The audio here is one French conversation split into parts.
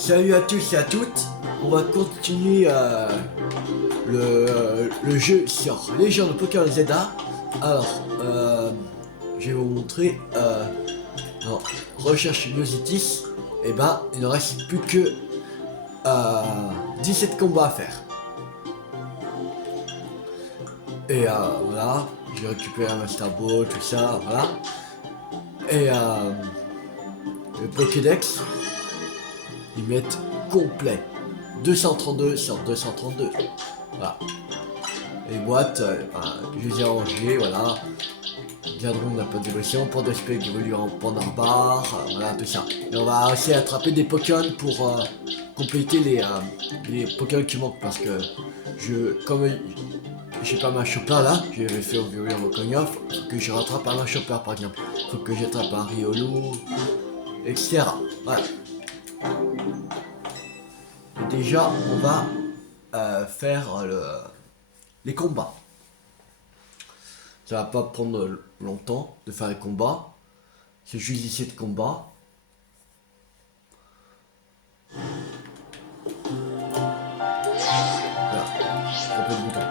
Salut à tous et à toutes, on va continuer le jeu sur Legend of Pokémon Zelda. Alors, je vais vous montrer, dans Recherche Curiosities, et ben il ne reste plus que 17 combats à faire. Et voilà, j'ai récupéré un Master Ball, tout ça, voilà. Et le Pokédex, ils mettent complet. 232 sur 232. Voilà. Les boîtes, je les ai rangées, voilà. Viendront d'un peu d'évolution, pour de spec évolue en Pandarbar, voilà tout ça. Et on va essayer d'attraper des Pokémon pour compléter les Pokémon qui manquent parce que comme j'ai pas ma Chopper là, j'avais fait évoluer en Moconia, faut que je rattrape un Chopper par exemple. Faut que j'attrape un Riolu, etc. Voilà. Et déjà, on va faire les combats. Ça va pas prendre longtemps de faire les combats. C'est juste 17 combats. Voilà, un peu de bouton.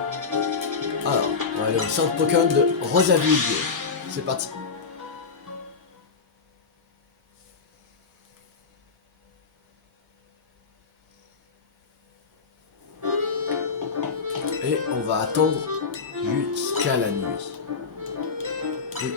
Alors, on va aller au centre Pokémon de Rosaville. C'est parti. Et on va attendre jusqu'à la nuit. Oui.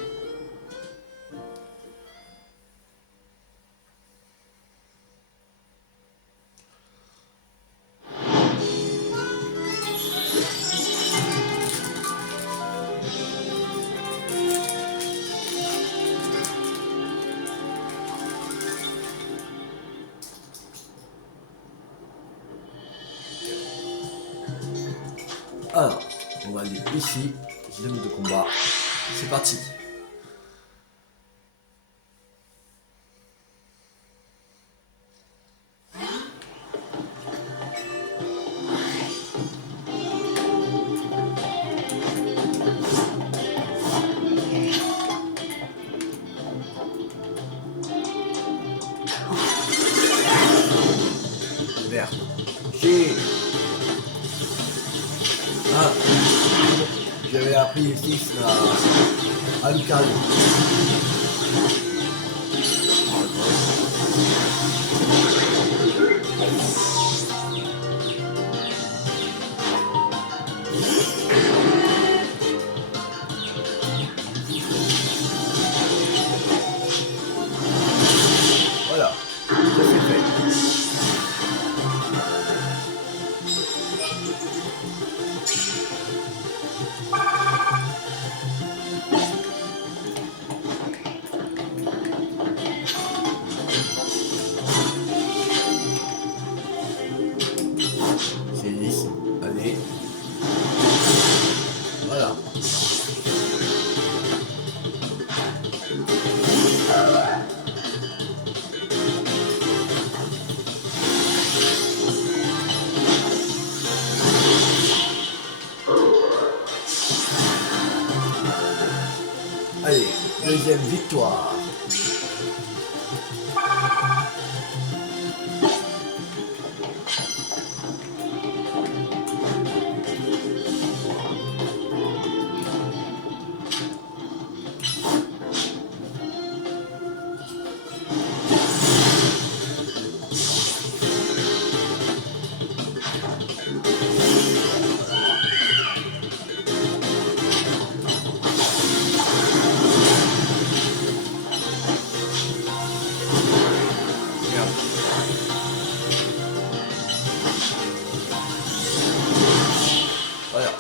Alors, on va aller ici, zone de combat. C'est parti. Merde. Ah, j'avais appris ici à Lucario. Voilà, ça c'est fait. C'est lisse. Allez. Voilà. Allez, deuxième victoire. Voilà.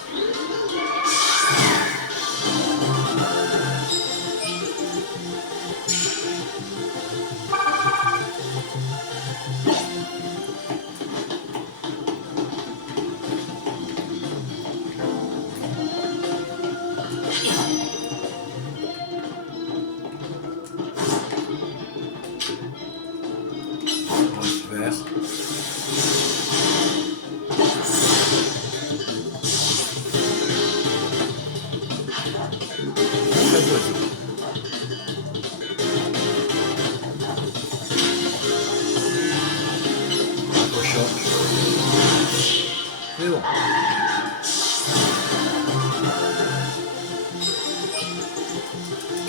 Vert.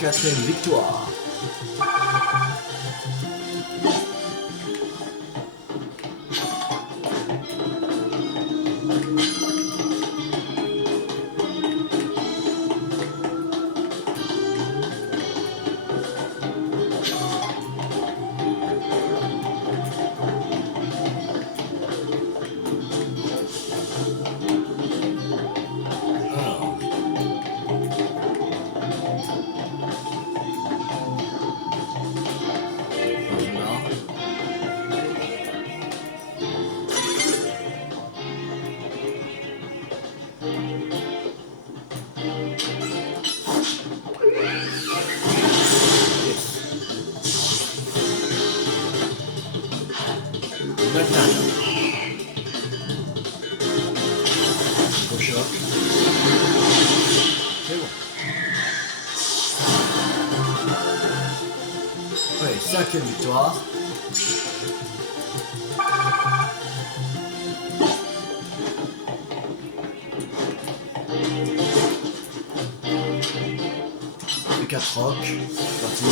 quatrième victoire. Au choc. C'est bon. Ouais, cinquième victoire. Et 4 rocs. C'est parti.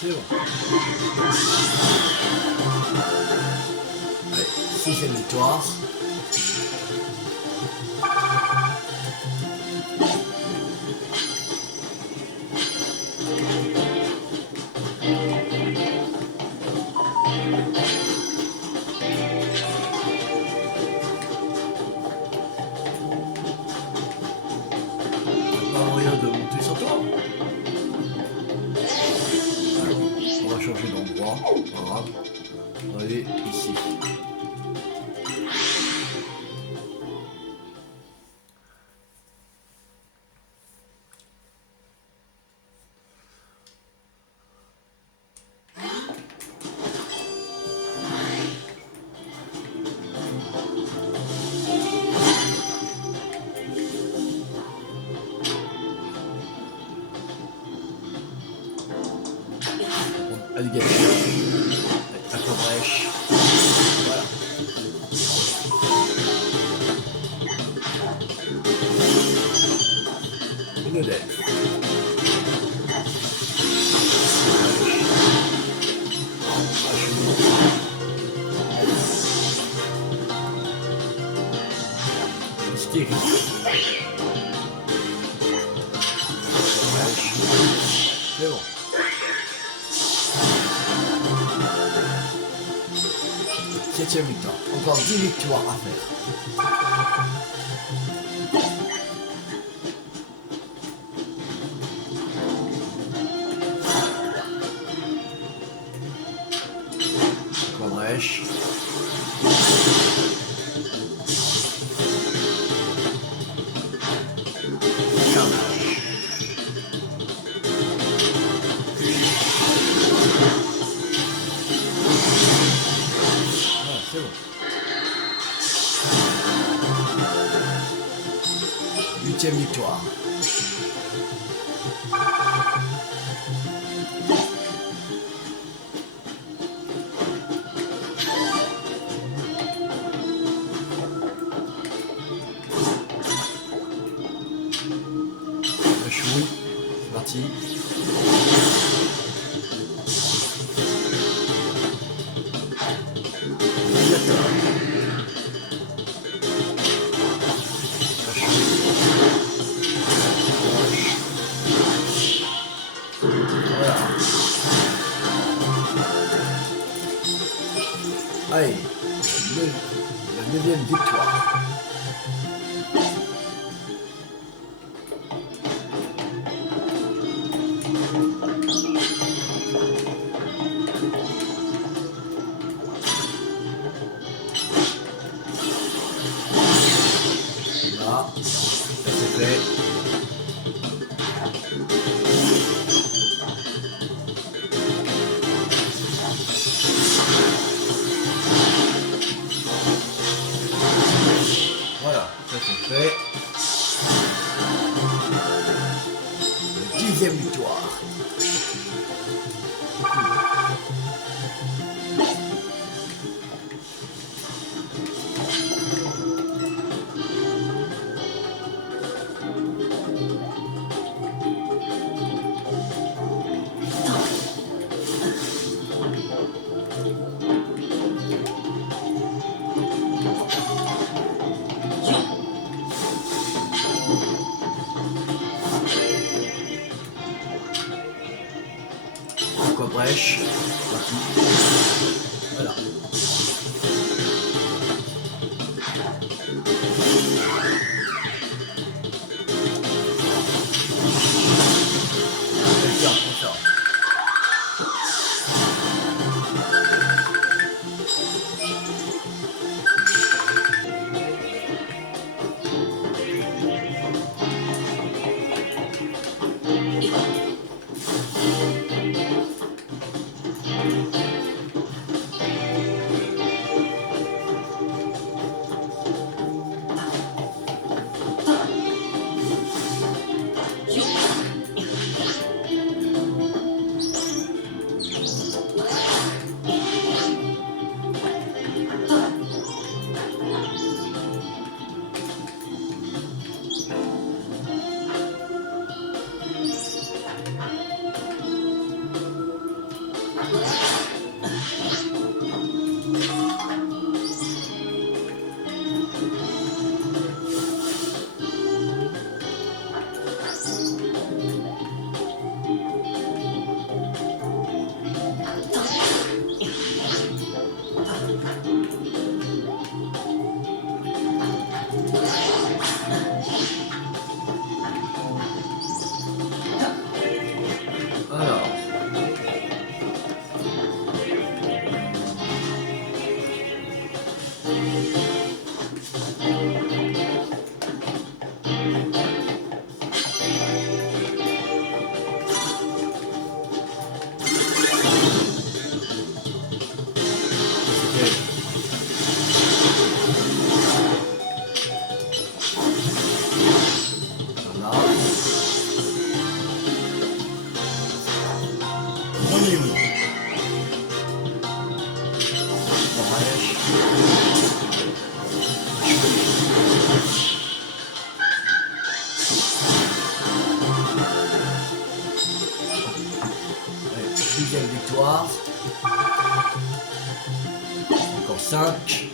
C'est bon. Allez, sixième victoire. Pas moyen de monter sur toi. On va changer d'endroit, pas grave. On va aller ici. Alligator. Aquabrèche. Voilà. Une odette. Hystérique. Aquabrèche. C'est bon. Septième victoire. Encore 10 victoires à faire. Aquabrèche. Carnage. C'est bon. Huitième victoire. La chouille. C'est parti. Allez, la 9e victoire. Là, ça c'est fait. Voilà, ça c'est fait. La 10e victoire. wesh. Parti. Voilà. Alors. Deuxième victoire. Encore 5.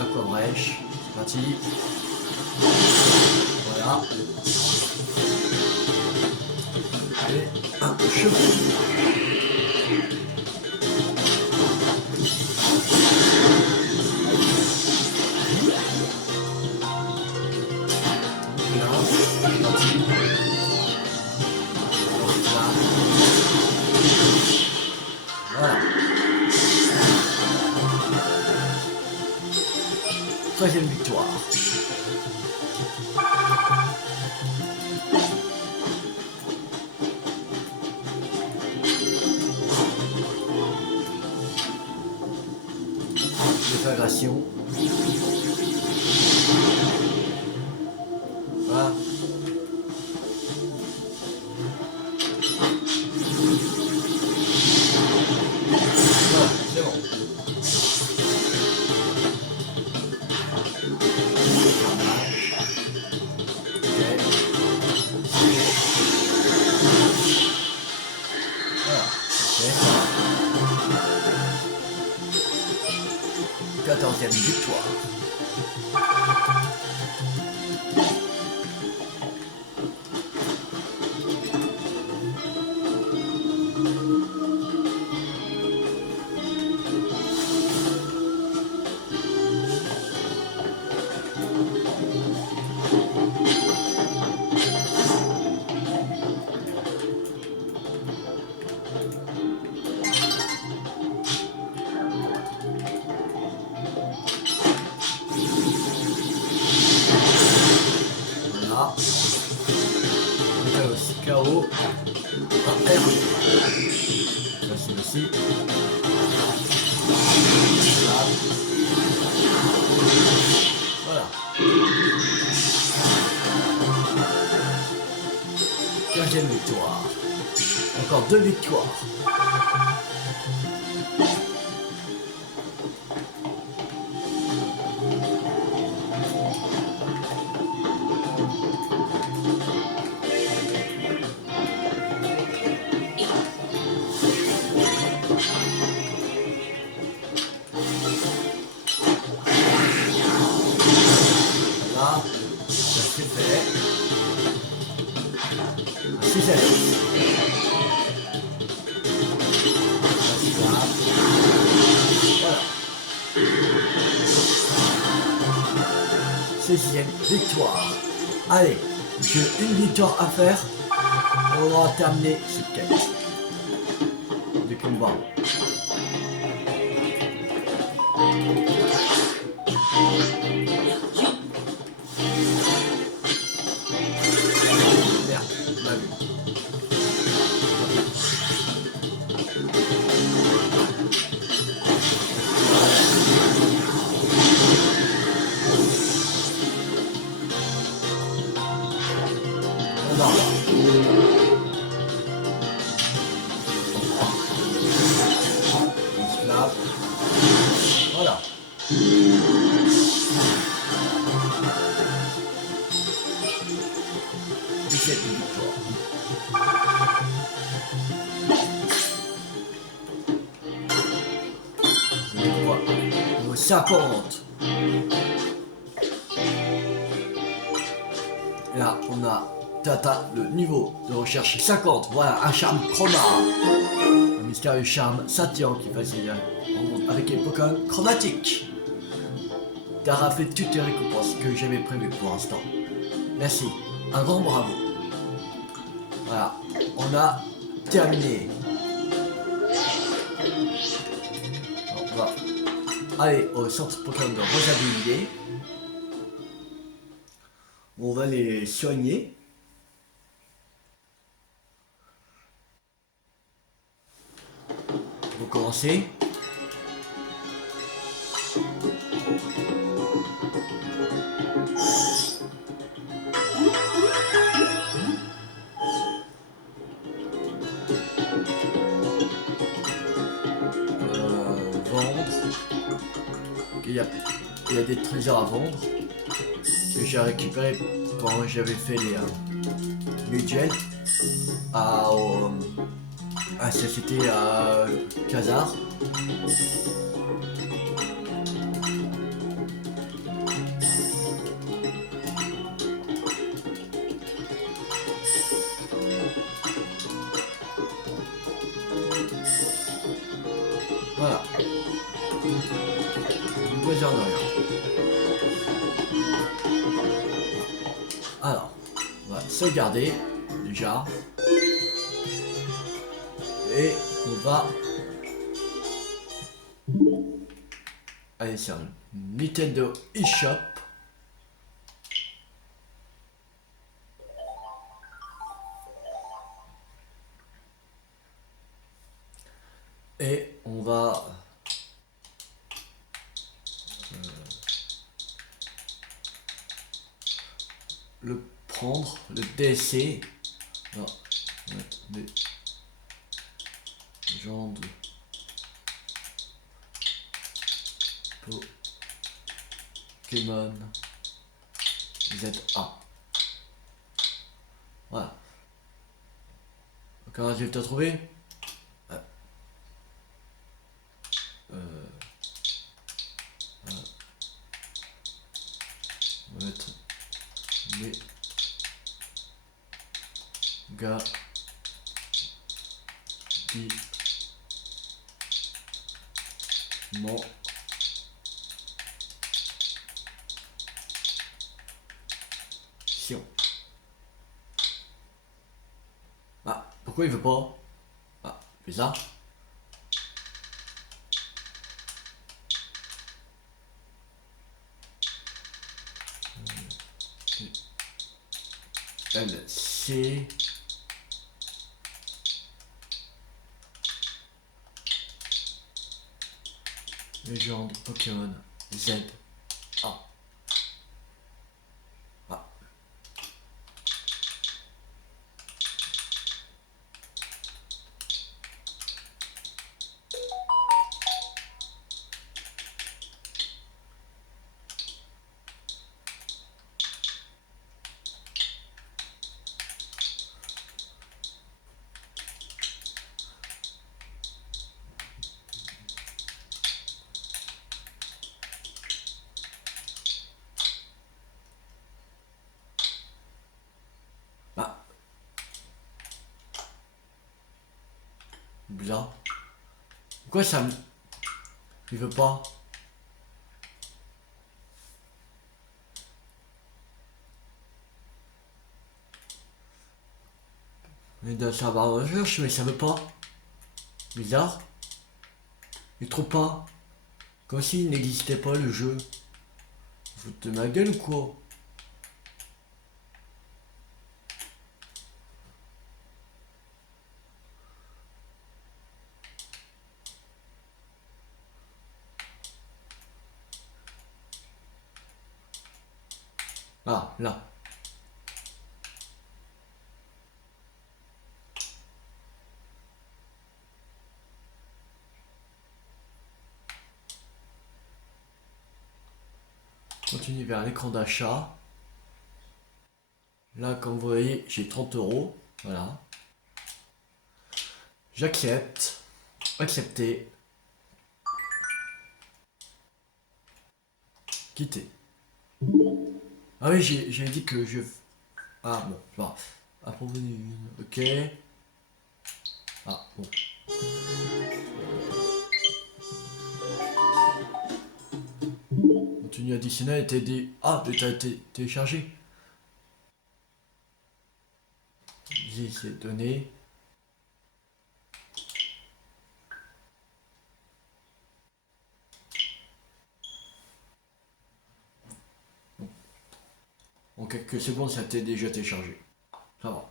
Aquabrèche, c'est parti. Voilà. Et un cheveu. Là, c'est parti. Là. Voilà. Troisième victoire. Déflagration. Voilà. Voilà, c'est bon. Quatorzième victoire. Voilà. KO. Après, ça c'est aussi. Voilà. 15e victoire. Encore 2 victoires. 16e victoire. Allez, j'ai une victoire à faire. On va terminer cette quête de combat. Merde, on a vu. On va. Là. Voilà. 17 victoires. Niveau 50. Là, on a Tata, le niveau de recherche 50. Voilà, un charme chroma. Un mystérieux charme scintillant qui facilite avec les Pokémon chromatiques. Tara fait toutes les récompenses que j'avais prévues pour l'instant. Merci, un grand bravo. Voilà, on a terminé. Alors, on va aller au centre Pokémon de Rosabilité. On va les soigner. On va commencer. Vendre. Il y a des trésors à vendre que j'ai récupéré quand j'avais fait les duels ça c'était à Khazar. Voilà. Une besoin de rien. Alors, on va sauvegarder déjà. Et on va aller sur Nintendo eShop. Et on va le prendre, le DLC. Non, on va mettre des gens de Pokémon ZA. Voilà. Aucun résultat trouvé. On va mettre les gars qui m'ont Ah, pourquoi il veut pas? Ah, bizarre. LC Légende Pokémon Z A. Ah. Ah. Bizarre. Pourquoi ça me... Il veut pas? On est dans sa barre de recherche, mais ça veut pas. Bizarre. Il trouve pas. Comme s'il n'existait pas le jeu. Vous foutez de ma gueule ou quoi? Ah, là. Continue vers l'écran d'achat. Là, comme vous voyez, j'ai 30 euros. Voilà. J'accepte. Accepter. Quitter. Ah oui, j'ai dit que je... Ah bon, bon. Approfondir. Ok. Ah bon. Contenu additionnel était dit. Ah, t'as été téléchargé. J'ai ces données. En quelques secondes, ça a été déjà téléchargé. Ça va.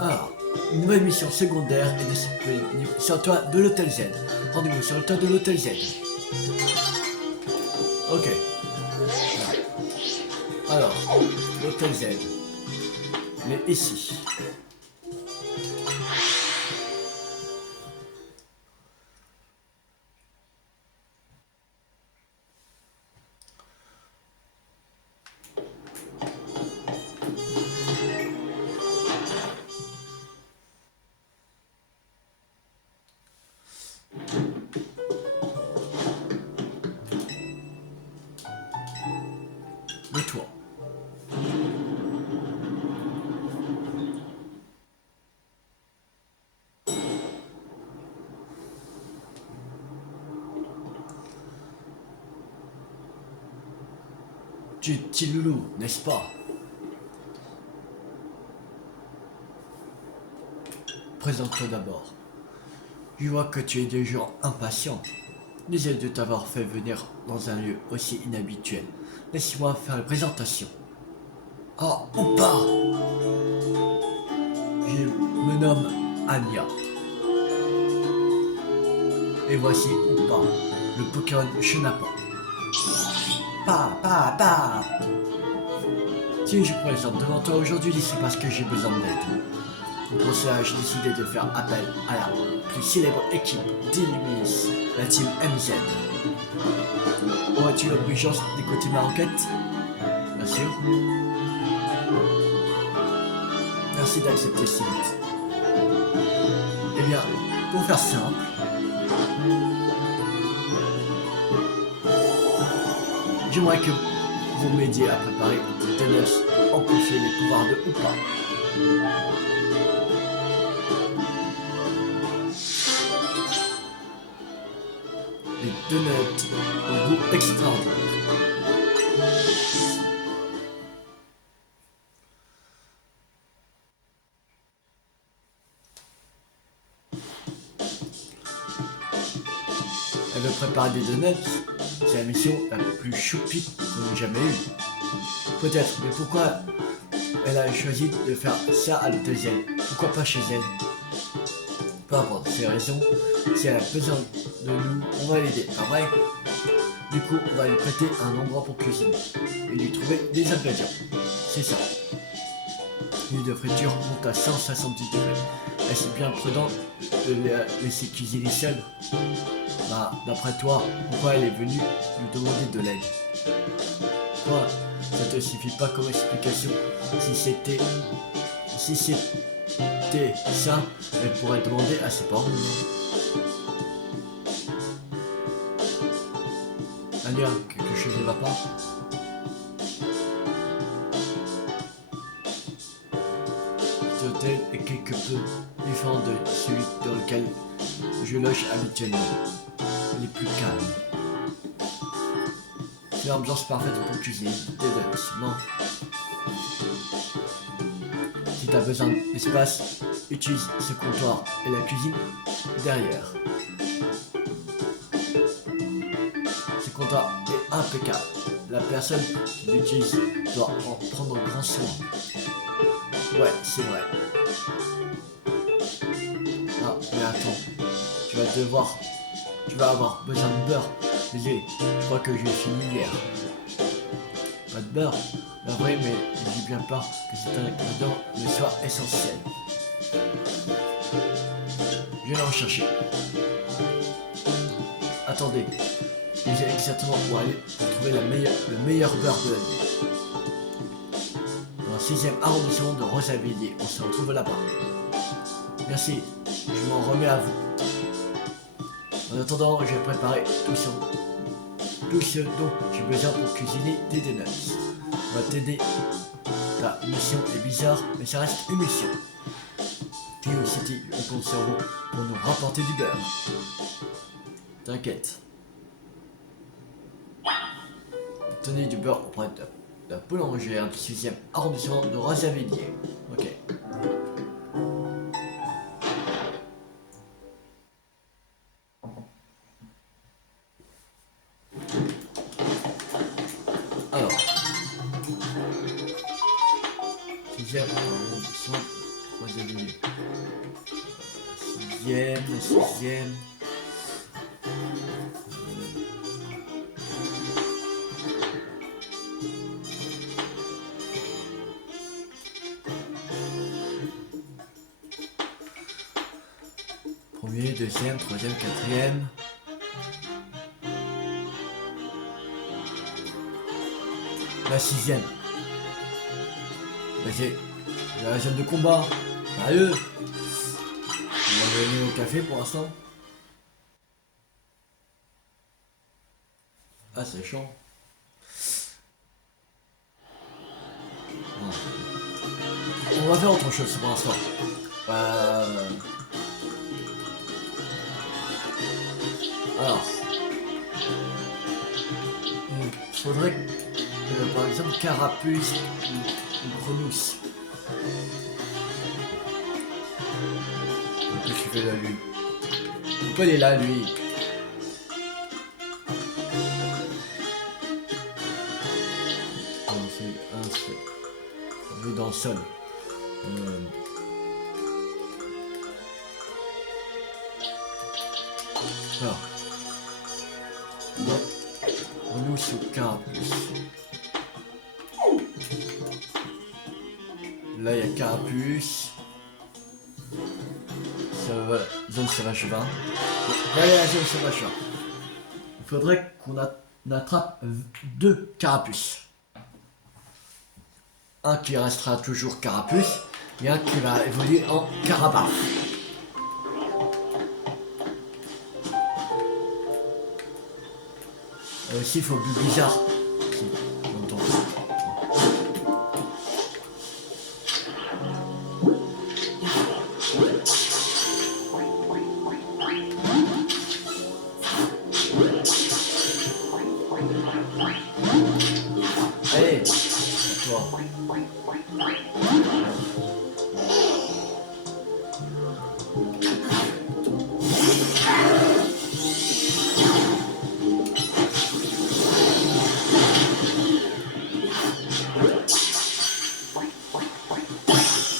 Alors, une nouvelle mission secondaire est disponible sur le toit de l'hôtel Z. Rendez-vous sur le toit de l'hôtel Z. Ok. Alors, l'hôtel Z. Mais ici. Le toit. Tu es petit loulou, n'est-ce pas? Présente-toi d'abord. Je vois que tu es déjà impatient. Désolé de t'avoir fait venir dans un lieu aussi inhabituel. Laisse-moi faire la présentation. Ah, ou pas. Je me nomme Anya. Et voici Oupa, le Pokémon Chenapan. Pa. Si je présente devant toi aujourd'hui, c'est parce que j'ai besoin d'aide. Pour cela, j'ai décidé de faire appel à la plus célèbre équipe d'Illumis, la team MZ. Aurais-tu l'obligeance d'écouter ma requête? Bien sûr. Merci d'accepter si vite. Eh bien, pour faire simple, j'aimerais que vous m'aidiez à préparer une tenace pour empêcher les pouvoirs de Oupa. Les donuts au goût extraordinaire. Elle veut préparer des donuts. C'est la mission la plus choupie qu'on ait jamais eue. Peut-être, mais pourquoi elle a choisi de faire ça à l'hôtel Z? Pourquoi pas chez elle? Peu importe ses raisons, si elle a besoin de nous, on va l'aider, pas vrai? Du coup, on va lui prêter un endroit pour cuisiner et lui trouver des ingrédients. C'est ça. L'huile de friture monte à 170 degrés. Est-ce bien prudent de la laisser cuisiner seule? Bah, d'après toi, pourquoi elle est venue nous demander de l'aide? Quoi? Ça te suffit pas comme explication? Si c'était ça, elle pourrait demander à ses parents. à dire que quelque chose ne va pas. Cet hôtel est quelque peu différent de celui dans lequel je loge habituellement. Il est plus calme. C'est l'ambiance parfaite pour cuisiner des nuts, non? Si tu as besoin d'espace, utilise ce comptoir et la cuisine derrière. Ce comptoir est impeccable. La personne qui l'utilise doit en prendre grand soin. Ouais, c'est vrai. Ah, mais attends. Tu vas avoir besoin de beurre. Désolé, je crois que j'ai fini hier. Pas de beurre? Bah oui, mais j'ai bien peur que cet ingrédient ne soit essentiel. Je vais en chercher. Attendez, je sais exactement où aller pour trouver le meilleur beurre de la ville. Dans le 6e arrondissement de Rosavilliers, on se retrouve là-bas. Merci, je m'en remets à vous. En attendant, je vais préparer tout ce dont j'ai besoin pour cuisiner des donuts. On va t'aider. Ta mission est bizarre, mais ça reste une mission. Théo City, on compte sur vous pour nous rapporter du beurre. T'inquiète. Tenez du beurre auprès de la boulangère du 6e arrondissement de Rosavilliers. Ok. Alors. 6e arrondissement de Rosavilliers. 6e. Premier, deuxième, troisième, quatrième. La 6e. C'est la zone de combat. Sérieux? On va venir au café pour l'instant. Ah, c'est chiant. On va faire autre chose pour l'instant. Alors, il faudrait que, par exemple, Carapuce ou Grenousse. Qu'est-ce qu'il fait là, lui? Pourquoi il est là, lui? On est dans le sol. Alors. Grenousse ou Carapuce. Là, il y a Carapuce. Zone sauvage 20. Allez, la zone sauvage 20. Il faudrait qu'on attrape 2 Carapuces. Un qui restera toujours Carapuce et un qui va évoluer en Carabaf. Aussi, il faut plus bizarre. Allez, toi.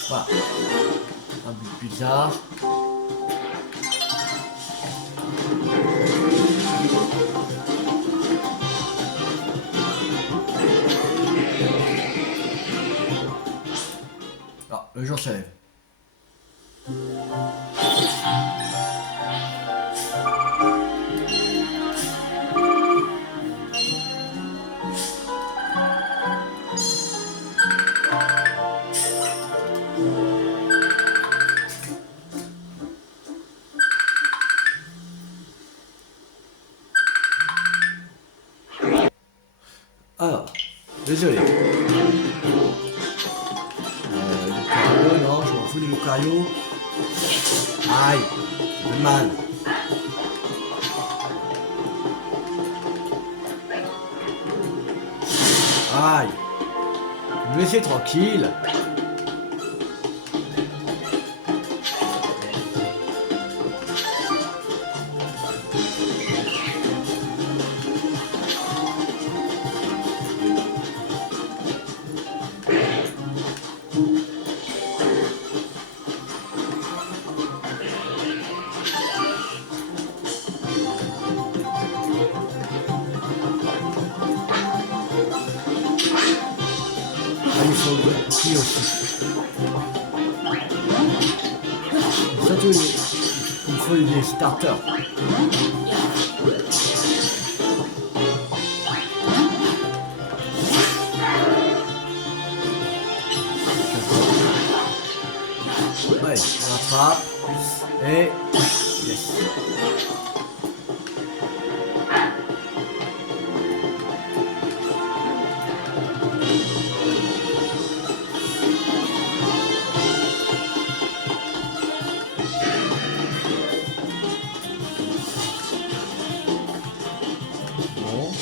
Voilà. Un peu bizarre. Ah, le jour se lève. Alors, désolé. Lucario, non, je m'en fous de Lucario. Aïe, ça fait mal. Aïe, me laissez tranquille. Ah, il faut le petit aussi. Surtout, il faut des starters. Ouais, on attrape. Et... Yes. Bon.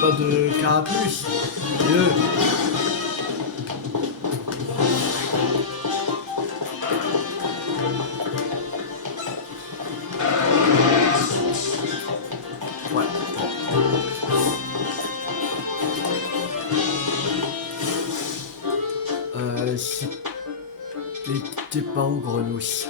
Pas de carapuce. Mieux. Ouais. Si t'es pas en grenouille.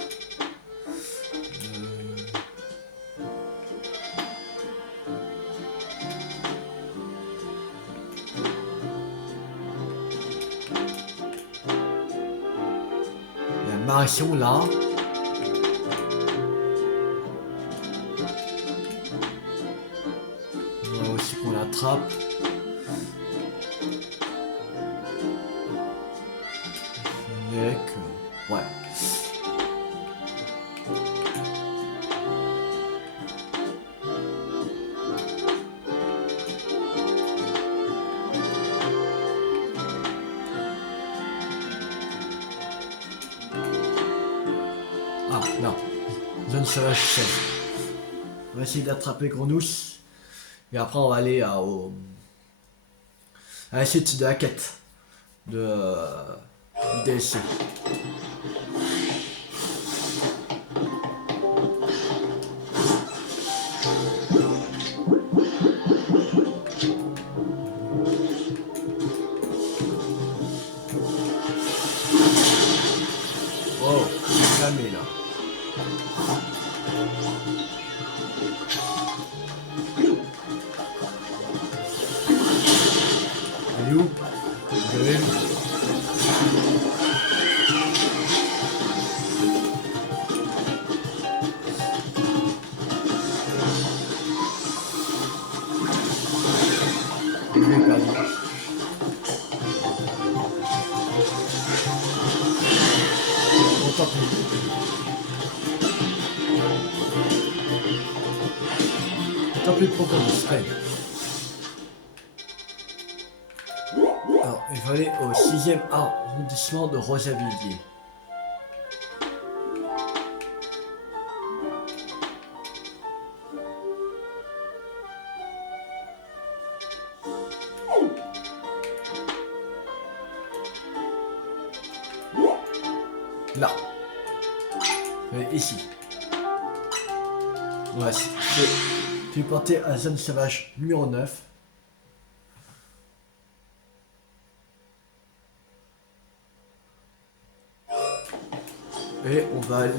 La Marion là. On va aussi qu'on l'attrape. Mec. Ouais. Ah, non. Zone sauvage 7. On va essayer d'attraper Grenouille. Et après, on va aller à la suite de la quête. Du DLC. Oh, calmé là. Elle est où? Gueule. Je l'ai perdu. Bon, tant pis. Tant pis pour Grenouille. Allez. Alors, il faut aller au 6e arrondissement de Rosavilliers. Là. Ici. Ouais, c'est porté à la zone sauvage numéro 9. Et on va aller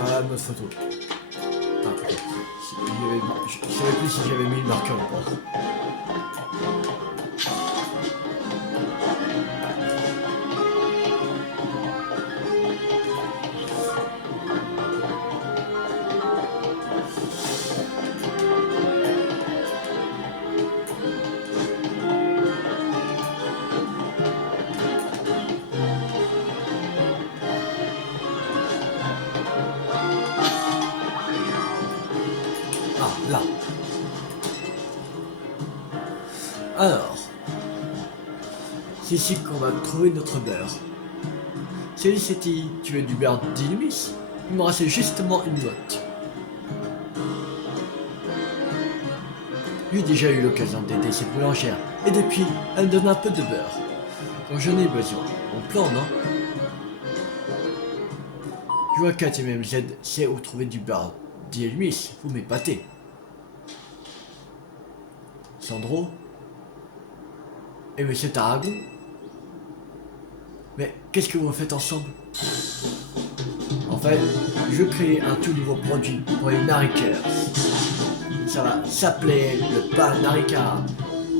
à notre photo. Ah, ok. Je savais plus si j'avais mis le marqueur ou pas. Alors, c'est ici qu'on va trouver notre beurre. Si c'était tu veux du beurre d'Illumis, il me restait justement une note. J'ai déjà eu l'occasion d'aider cette boulangère, et depuis, elle me donne un peu de beurre. Quand j'en ai besoin, on plan, non? Je vois qu'ATMZ sait où trouver du beurre d'Illumis, vous m'épatez. Sandro? Et Monsieur Tarragon? Mais qu'est-ce que vous faites ensemble? En fait, je crée un tout nouveau produit pour les narikers. Ça va s'appeler le pain narika.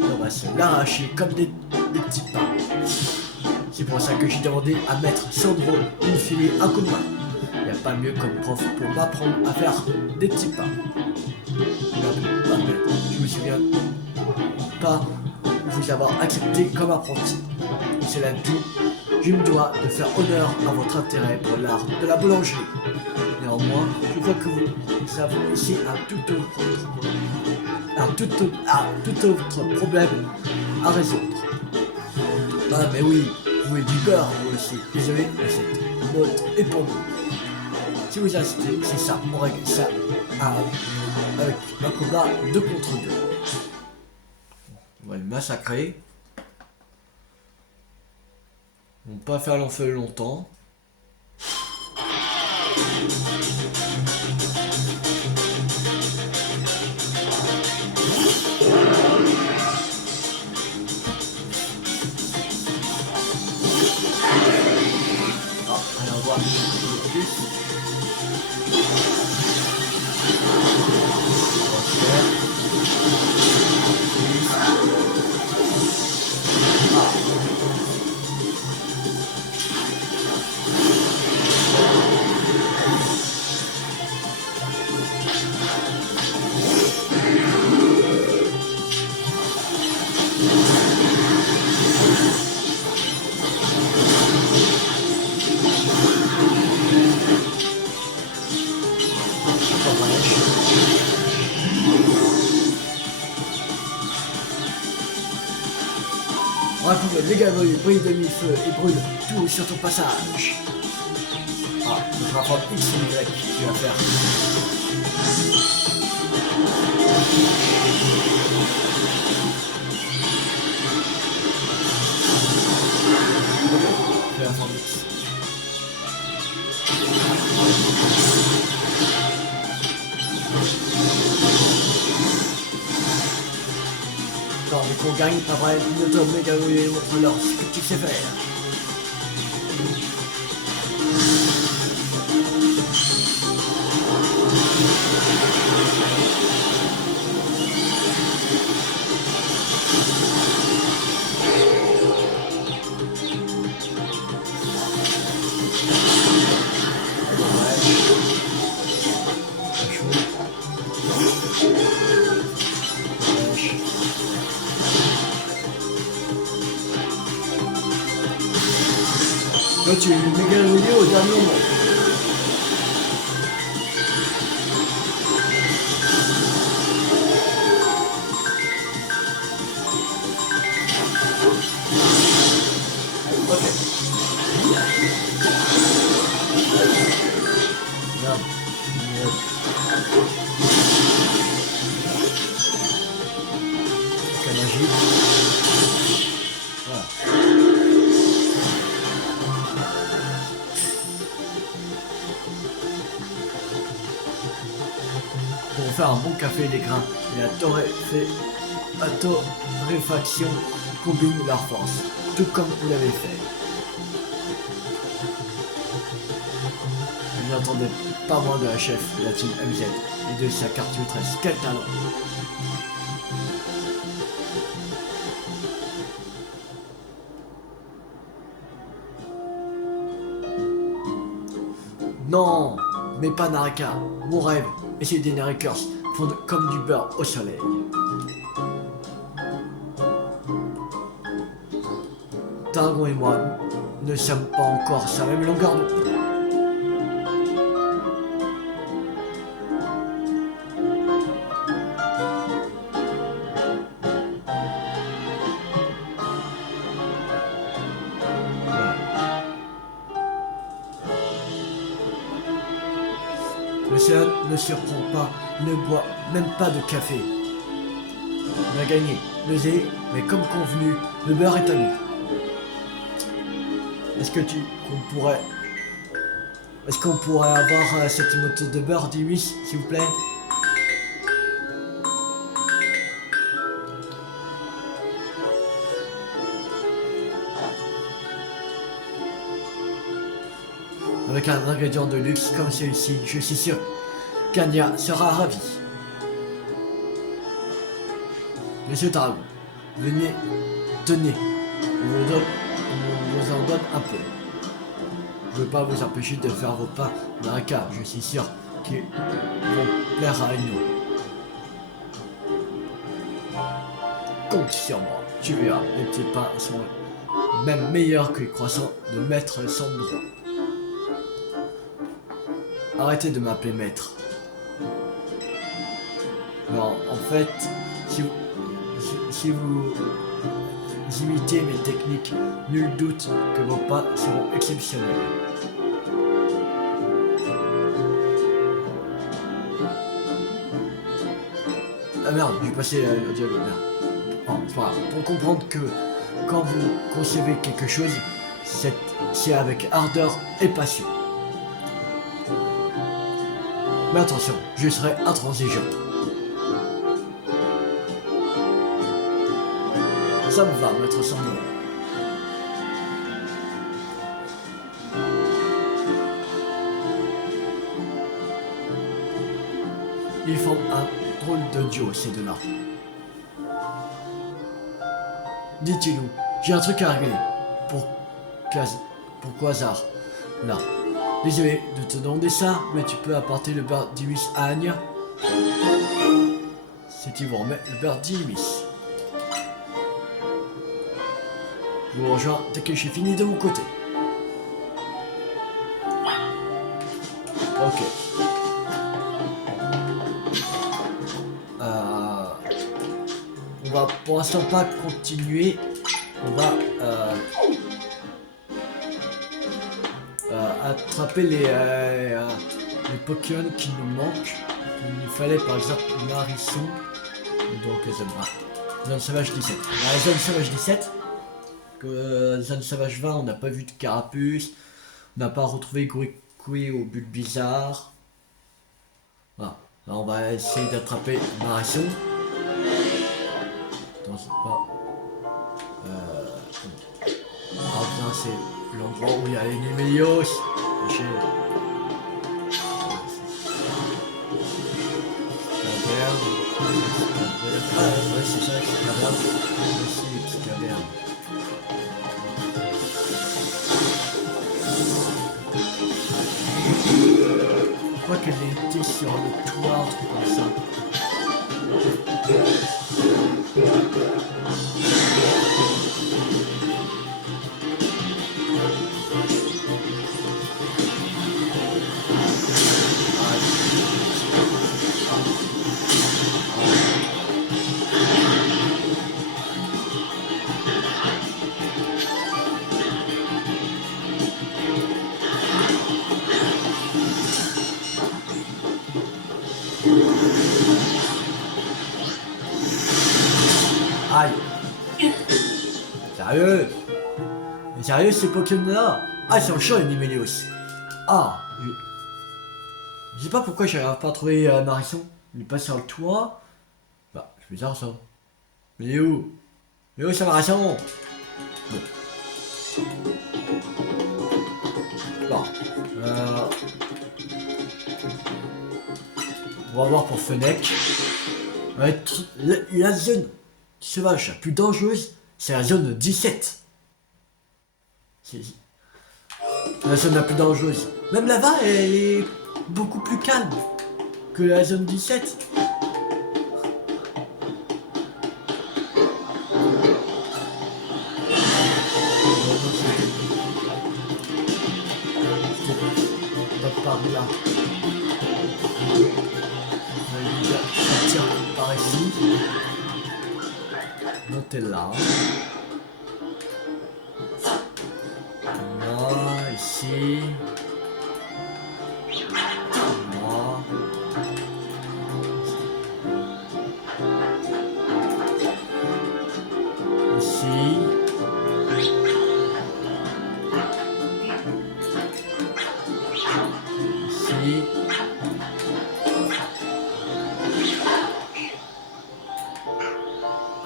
On va se l'arracher comme des petits pains. C'est pour ça que j'ai demandé à maître Sandro de me filer un coup de main. Il n'y a pas mieux comme prof pour m'apprendre à faire des petits pains. Je me souviens pas vous avoir accepté comme apprenti. Cela dit, je me dois de faire honneur à votre intérêt pour l'art de la boulangerie. Néanmoins, je vois que vous avez ici un tout autre problème à résoudre. Ah mais oui, vous voulez du beurre vous aussi. Désolé, mais cette note est pour vous. Si vous insistez, c'est ça, on règle ça avec un combat 2 contre 2. On va le massacrer. On va pas faire l'enfeu longtemps. Allez, on va voir plus. Raconte les galeries, brille de mille-feu et brûle tout sur ton passage. Ah, je vais prendre X et Y qui va faire. Je vais la prendre X. Non, mais qu'on gagne, pas vrai, une auto méga et montre-leur ce que tu sais faire. Toi, tu es une méga vidéo au dernier moment. Ok. Merde. Magie. Voilà. Pour faire un bon café, les grains et la torréfaction combinent leurs forces, tout comme vous l'avez fait. Je n'entendais pas moins de la chef de la team MZ et de sa carte maîtresse. Quel talent! Non, mais pas Naraka. Mon rêve, et c'est des Narikers fondent comme du beurre au soleil. Targon et moi ne sommes pas encore sur la même longueur d'onde. personne ne surprend pas, ne boit même pas de café. On a gagné, Nausée, mais comme convenu, le beurre est à nous. Est-ce qu'on pourrait avoir cette moto de beurre d'Imus, s'il vous plaît? Avec un ingrédient de luxe comme celui-ci, je suis sûr qu'Anya sera ravie. Monsieur Tarabou, venez, tenez, on vous en donne un peu. Je ne veux pas vous empêcher de faire vos pains dans un cas, je suis sûr qu'ils vont plaire à nous. Compte sur moi, tu verras, les petits pains sont même meilleurs que les croissants de maître Sandro. Arrêtez de m'appeler maître. Non, en fait, si vous imitez mes techniques, nul doute que vos pas seront exceptionnels. Ah merde, j'ai passé le dialogue, merde. Oh, c'est pas grave. Pour comprendre que quand vous concevez quelque chose, c'est avec ardeur et passion. Mais attention, je serai intransigeant. Ça me va, maître Sandro. Ils font un drôle de duo, ces deux-là. Dites-nous, j'ai un truc à régler. Pour Quasar. Là. Désolé de te demander ça, mais tu peux apporter le beurre d'Imus à Anya? C'est qui vous remet le beurre d'Imus. Je vous rejoins dès que j'ai fini de mon côté. Ok. On va pour l'instant pas continuer. On va attraper les Pokémon qui nous manquent. Il nous fallait par exemple Marisson. Donc Zone Sauvage 17. La Zone Sauvage 17. Zone Sauvage 20, on n'a pas vu de Carapuce. On n'a pas retrouvé Gouikoui au but bizarre. Voilà. Alors on va essayer d'attraper Marisson. Attends, c'est pas. Ah putain, c'est l'endroit où il y a les Némélios. Ouais, c'est ça, c'est caverne. Aussi les petites cavernes. Je crois qu'elle était sur le toit, un truc comme ça. Aïe. Sérieux? Mais sérieux ces Pokémon là? Ah ils sont chauds les Némélios. Ah je sais pas pourquoi j'arrive pas à trouver Marisson. Il est pas sur le toit. Bah c'est bizarre ça. Mais il est où? Il est où ça Marisson? Bon. Bon. On va voir pour Fennec. La zone sauvage la plus dangereuse, c'est la zone 17. C'est la zone la plus dangereuse. Même là-bas, elle est beaucoup plus calme que la zone 17. Pas par là. On va déjà sortir par ici. Monter là. Là, ici. Là.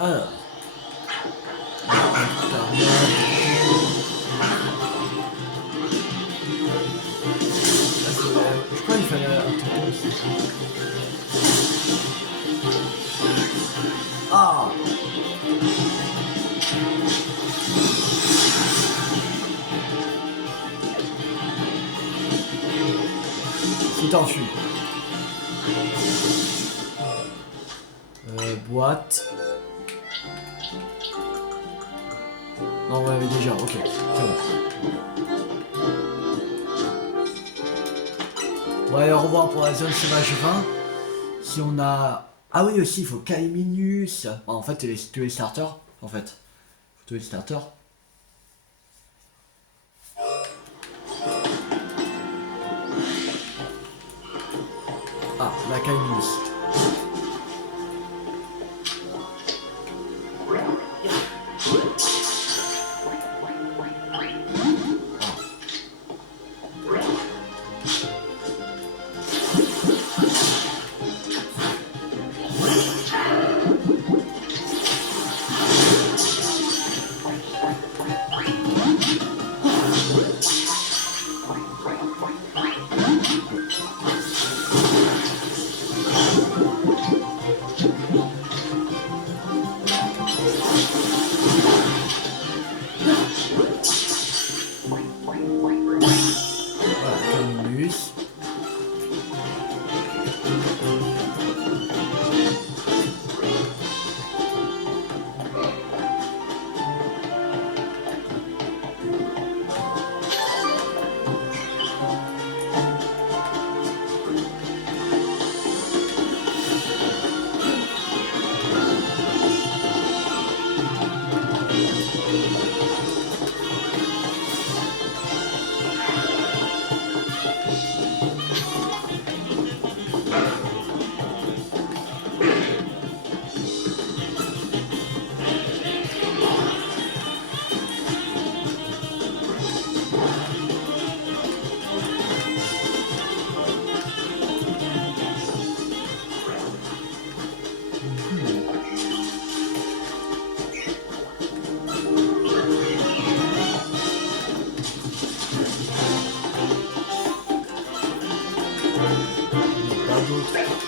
Alors. Je crois qu'il fallait un petit peu aussi. Ah! C'est enfui. Boîte. Non, on l'avait déjà, ok. C'est bon. Bon, allez, au revoir pour la zone sauvage 20. Si on a... Ah oui, aussi, il faut Kaiminus. Bon, en fait, tous les starters. En fait. Faut tous les starters. Ah, la Kaiminus.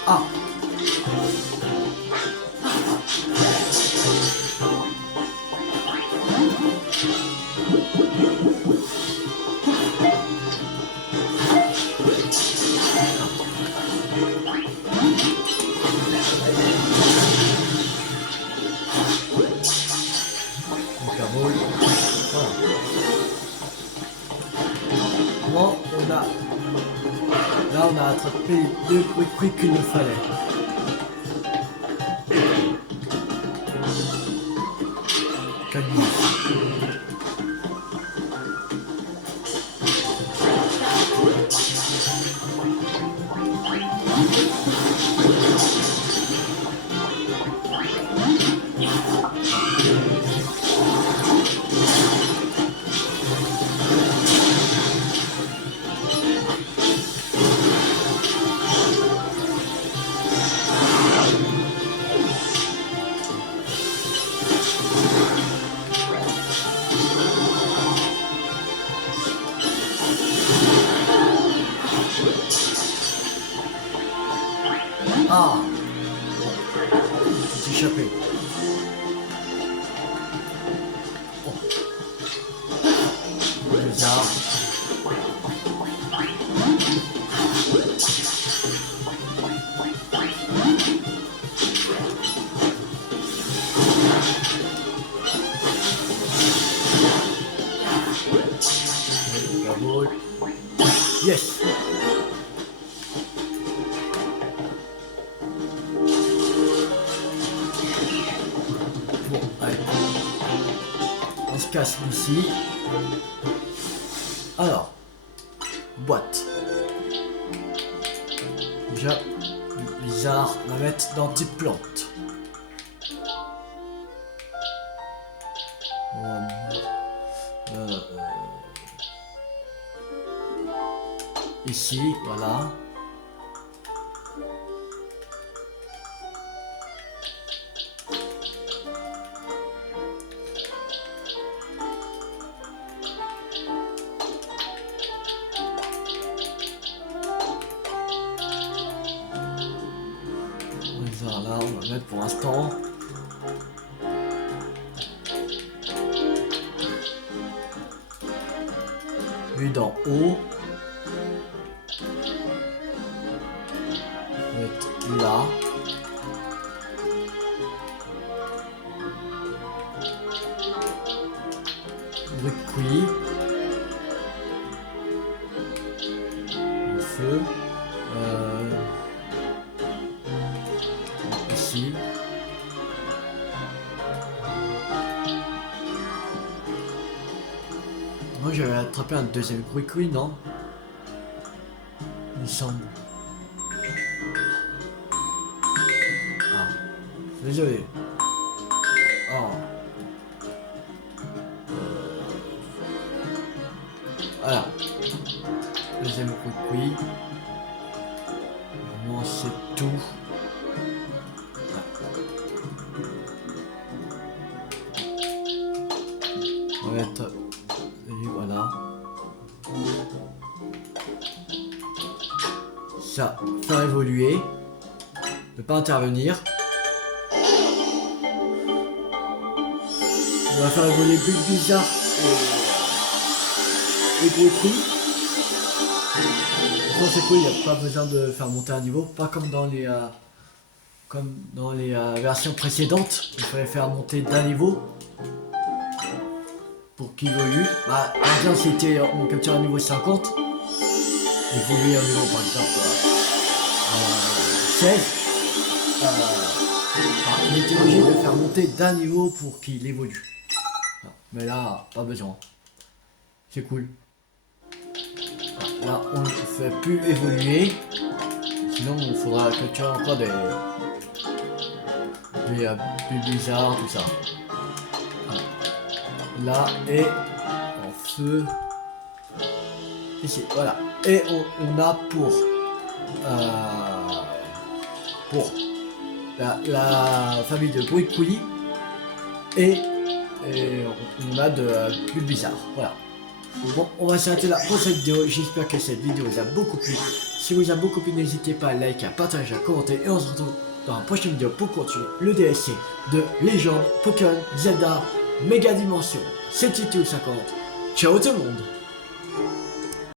Ah! Bon, là on a attrapé les deux quick qu'il nous fallait. Calme. Ah! J'ai échappé. Oh. Bizarre. Yes! Bon, allez. On se casse ici. Alors. Boîte. Déjà, bizarre. On va mettre dans type plante. Ici, voilà. l'instant. Lui d'en haut. On va mettre là. Bruit. Le feu. Ici. Moi j'avais attrapé un deuxième Quick, non? Il me semble. Ah. Désolé. Oh. Voilà. Deuxième Quick. Vraiment c'est tout. On va mettre... Et voilà. Ça, faire évoluer. Ne pas intervenir. On va faire évoluer Big Bizarre et Quick. Bon, c'est cool, il n'y a pas besoin de faire monter un niveau, pas comme dans les versions précédentes. Il fallait faire monter d'un niveau pour qu'il évolue. Bah, par exemple, si on capture un niveau 50, évoluer un niveau par exemple 16, on était obligé de le faire monter d'un niveau pour qu'il évolue. Mais là, pas besoin. C'est cool. Là, on ne fait plus évoluer. Sinon, il faudra capturer encore des plus bizarres, tout ça. Là, et en feu. Ici, voilà. Et on a pour la famille de Quick et on a de plus bizarres. Voilà. Bon, on va s'arrêter là pour cette vidéo. J'espère que cette vidéo vous a beaucoup plu. Si vous a beaucoup plu, n'hésitez pas à liker, à partager, à commenter. Et on se retrouve dans la prochaine vidéo pour continuer le DLC de Légende Pokémon Zelda Méga Dimension. C'était Théo50. Ciao tout le monde.